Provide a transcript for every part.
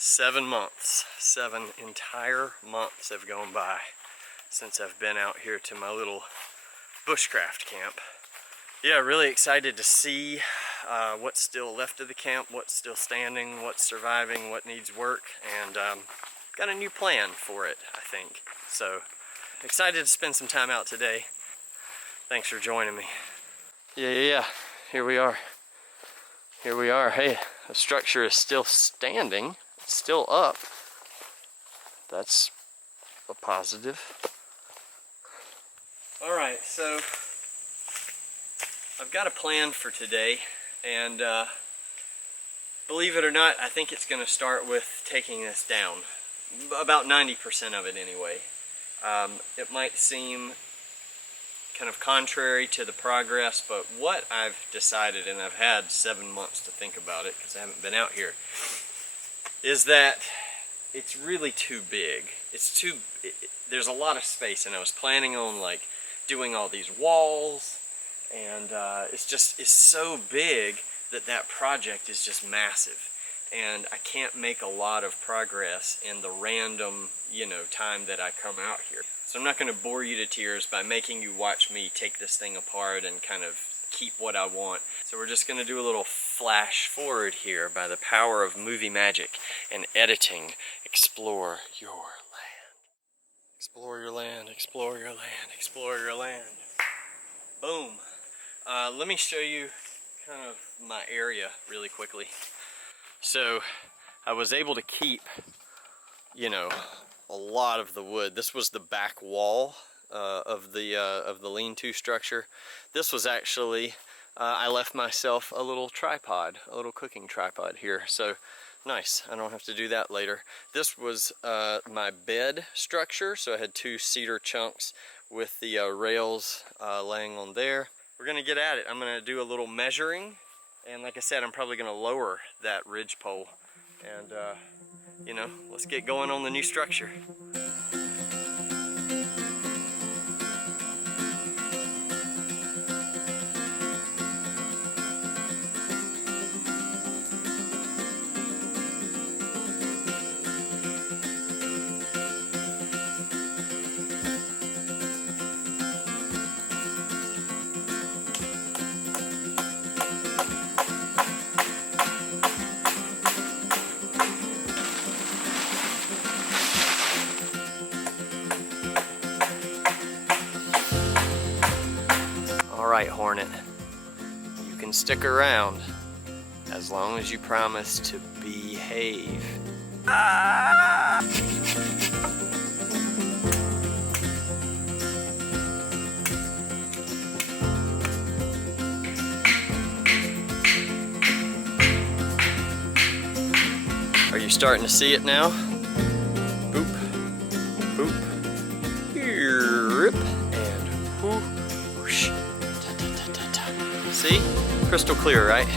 7 months, 7 entire months have gone by since I've been out here to my little bushcraft camp. Yeah, really excited to see what's still left of the camp, what's still standing, what's surviving, what needs work, and got a new plan for it, I think. So excited to spend some time out today. Thanks for joining me. Yeah, here we are. Hey, the structure is still standing. It's still up. That's a positive. All right, so I've got a plan for today, and believe it or not, I think it's going to start with taking this down. About 90% of it anyway. It might seem kind of contrary to the progress, but what I've decided, and I've had 7 months to think about it because I haven't been out here, is that it's really too big. There's a lot of space, and I was planning on like doing all these walls, and it's so big that project is just massive, and I can't make a lot of progress in the random, time that I come out here. So I'm not going to bore you to tears by making you watch me take this thing apart and kind of keep what I want. So we're just going to do a little flash forward here by the power of movie magic and editing. Explore your land. Explore your land, explore your land, explore your land. Boom. Let me show you kind of my area really quickly. So I was able to keep, a lot of the wood. This was the back wall of the lean-to structure. This was actually, I left myself a little tripod, a little cooking tripod here. So nice, I don't have to do that later. This was my bed structure, so I had 2 cedar chunks with the rails laying on there. We're gonna get at it. I'm gonna do a little measuring, and like I said, I'm probably gonna lower that ridge pole, and let's get going on the new structure. Alright, Hornet, you can stick around as long as you promise to behave. Ah! Are you starting to see it now? Boop, boop, here, and whoop. See? Crystal clear, right?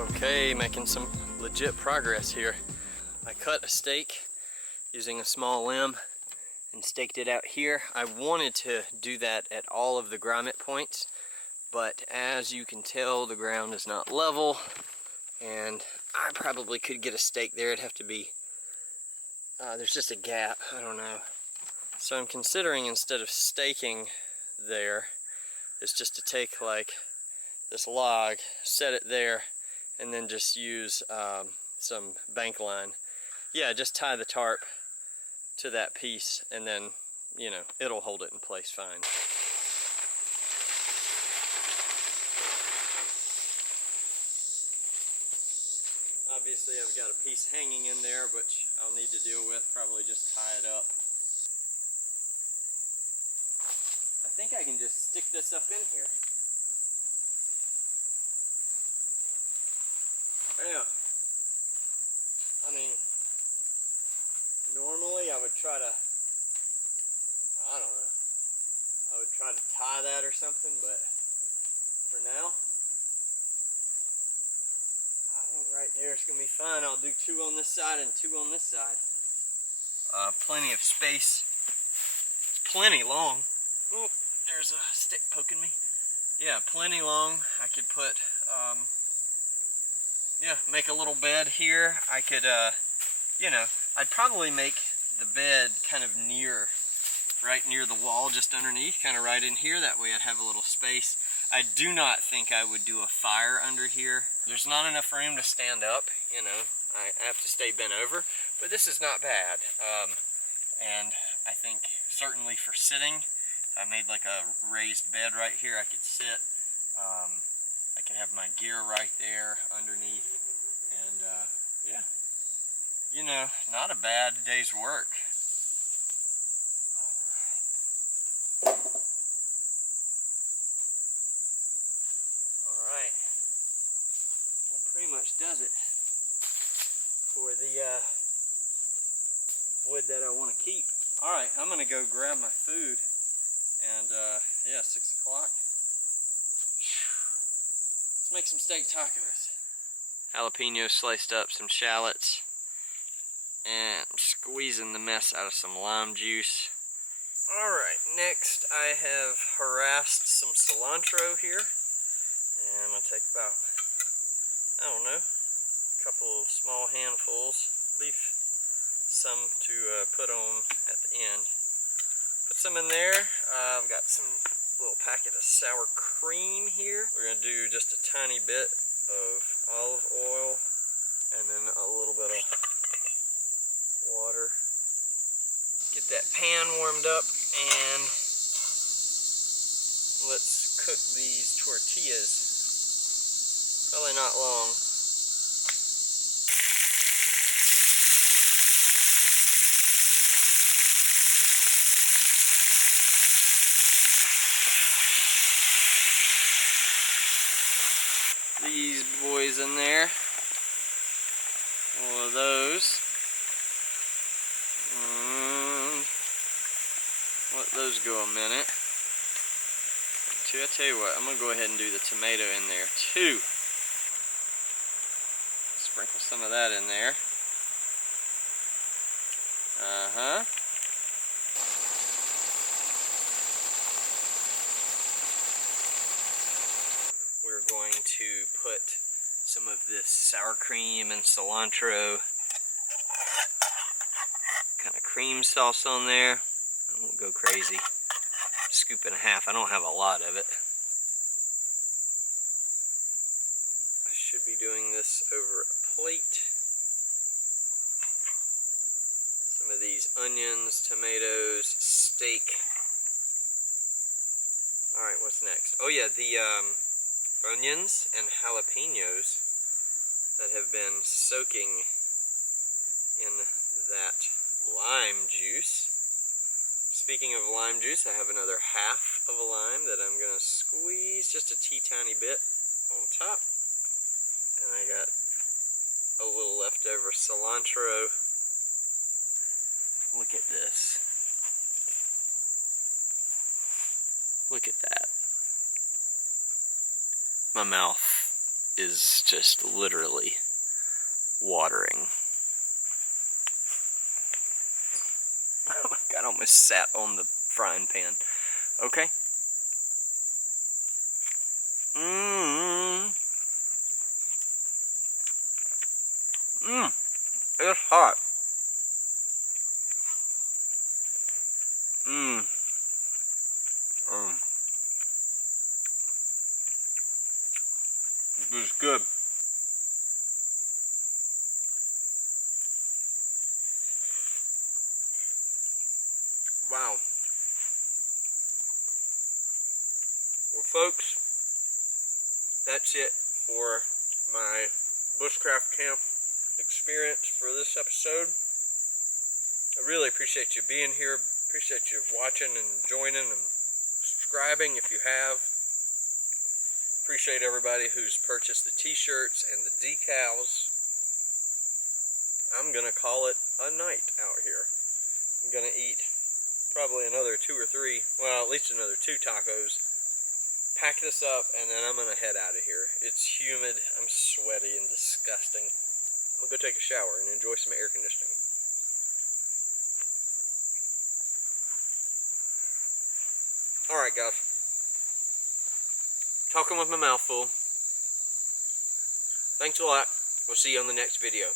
Okay, making some legit progress here. I cut a stake using a small limb and staked it out here. I wanted to do that at all of the grommet points, but as you can tell, the ground is not level, and I probably could get a stake there. It'd have to be, there's just a gap, I don't know. So I'm considering, instead of staking there, is just to take like this log, set it there, and then just use some bank line. Yeah, just tie the tarp to that piece, and then, it'll hold it in place fine. Obviously I've got a piece hanging in there, which I'll need to deal with, probably just tie it up. I think I can just stick this up in here. Yeah. I mean, normally I would try to, I don't know, I would try to tie that or something, but for now, I think right there is going to be fine. I'll do 2 on this side and 2 on this side. Plenty of space. It's plenty long. Oop, there's a stick poking me. Yeah, plenty long. I could put, yeah, make a little bed here. I could, you know, I'd probably make the bed kind of right near the wall, just underneath, kind of right in here. That way I'd have a little space. I do not think I would do a fire under here. There's not enough room to stand up, you know. I have to stay bent over, but this is not bad. And I think certainly for sitting, if I made like a raised bed right here, I could sit. I could have my gear right there underneath, and yeah, you know, not a bad day's work. Alright, that pretty much does it for the wood that I want to keep. Alright, I'm going to go grab my food, and yeah, 6 o'clock. Let's make some steak tacos. Jalapeno sliced up, some shallots, and I'm squeezing the mess out of some lime juice. Alright, next I have harassed some cilantro here, and I'm going to take about, I don't know, a couple of small handfuls, leave some to put on at the end. Put some in there. I've got some little packet of sour cream here. We're going to do just a tiny bit of olive oil and then a little bit of water. Get that pan warmed up, and let's cook these tortillas. Probably not long. These boys in there, all of those, and let those go a minute. I tell you what, I'm going to go ahead and do the tomato in there too. Sprinkle some of that in there. We're going to put some of this sour cream and cilantro kind of cream sauce on there. I won't go crazy. Scoop and a half. I don't have a lot of it. I should be doing this over a plate. Some of these onions, tomatoes, steak. Alright, what's next? Oh yeah, the onions and jalapenos that have been soaking in that lime juice. Speaking of lime juice, I have another half of a lime that I'm going to squeeze just a teeny bit on top. And I got a little leftover cilantro. Look at this. Look at that. My mouth is just literally watering. Oh my God, I almost sat on the frying pan. Okay. It's hot. This is good. Wow. Well, folks, that's it for my bushcraft camp experience for this episode. I really appreciate you being here. Appreciate you watching and joining and subscribing if you have. Appreciate everybody who's purchased the t-shirts and the decals. I'm gonna call it a night out here. I'm gonna eat probably another 2 or 3, well, at least another 2 tacos, pack this up, and then I'm gonna head out of here. It's humid, I'm sweaty and disgusting. I'm gonna go take a shower and enjoy some air conditioning. Alright guys, talking with my mouth full. Thanks a lot. We'll see you on the next video.